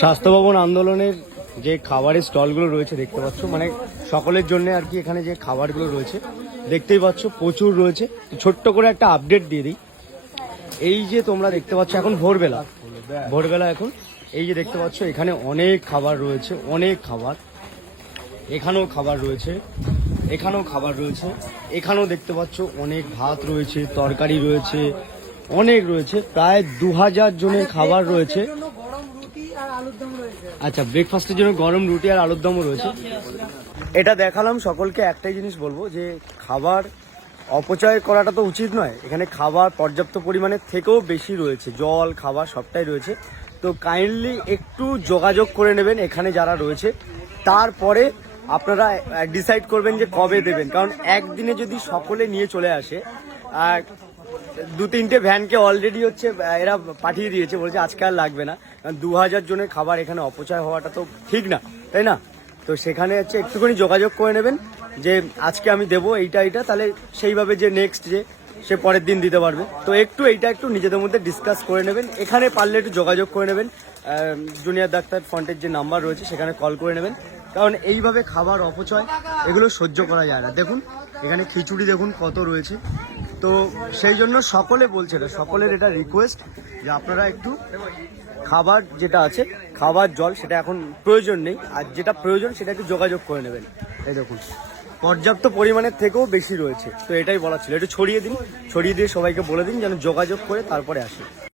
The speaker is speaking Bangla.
স্বাস্থ্য ভবন আন্দোলনের যে খাবারের স্টলগুলো রয়েছে দেখতে পাচ্ছ। মানে সকলের জন্য আর কি এখানে যে খাবারগুলো রয়েছে, দেখতেই পাচ্ছ প্রচুর রয়েছে। ছোট্ট করে একটা আপডেট দিয়ে দিই। এই যে তোমরা দেখতে পাচ্ছ এখন ভোরবেলা ভোরবেলা এখন, এই যে দেখতে পাচ্ছ এখানে অনেক খাবার রয়েছে, অনেক খাবার। এখানেও খাবার রয়েছে, এখানেও খাবার রয়েছে, এখানেও দেখতে পাচ্ছ অনেক ভাত রয়েছে, তরকারি রয়েছে, অনেক রয়েছে। প্রায় দু হাজার জনের খাবার রয়েছে। আচ্ছা ব্রেকফাস্টের জন্য গরম রুটি আর আলুর দমও রয়েছে। এটা দেখালাম সকলকে একটাই জিনিস বলব যে খাবার অপচয় করাটা তো উচিত নয়। এখানে খাবার পর্যাপ্ত পরিমাণের থেকেও বেশি রয়েছে। জল খাবার সবটাই রয়েছে। তো কাইন্ডলি একটু যোগাযোগ করে নেবেন এখানে যারা রয়েছে। তারপরে আপনারা ডিসাইড করবেন যে কবে দেবেন। কারণ একদিনে যদি সকলে নিয়ে চলে আসে আর দু তিনটে ভ্যানকে অলরেডি হচ্ছে এরা পাঠিয়ে দিয়েছে, বলছে আজকে আর লাগবে না। কারণ দু হাজার জনের খাবার এখানে অপচয় হওয়াটা তো ঠিক না, তাই না? তো সেখানে হচ্ছে একটুখানি যোগাযোগ করে নেবেন যে আজকে আমি দেবো এইটা এইটা, তাহলে সেইভাবে যে নেক্সট যে, সে পরের দিন দিতে পারবে। তো একটু এইটা একটু নিজেদের মধ্যে ডিসকাস করে নেবেন। এখানে পারলে একটু যোগাযোগ করে নেবেন। জুনিয়র ডাক্তার ফ্রন্টের যে নাম্বার রয়েছে, সেখানে কল করে নেবেন। কারণ এইভাবে খাবার অপচয়, এগুলো সহ্য করা যায় না। দেখুন, এখানে খিচুড়ি দেখুন কত রয়েছে। তো সেই জন্য সকলে বলছে সকলের এটা রিকোয়েস্ট যে আপনারা একটু খাবার যেটা আছে, খাবার জল, সেটা এখন প্রয়োজন নেই। আর যেটা প্রয়োজন, সেটা একটু যোগাযোগ করে নেবেন। এই দেখুন, পর্যাপ্ত পরিমাণের থেকেও বেশি রয়েছে। তো এটাই বলা ছিল। একটু ছড়িয়ে দিন, ছড়িয়ে দিয়ে সবাইকে বলে দিন, যেন যোগাযোগ করে তারপরে আসে।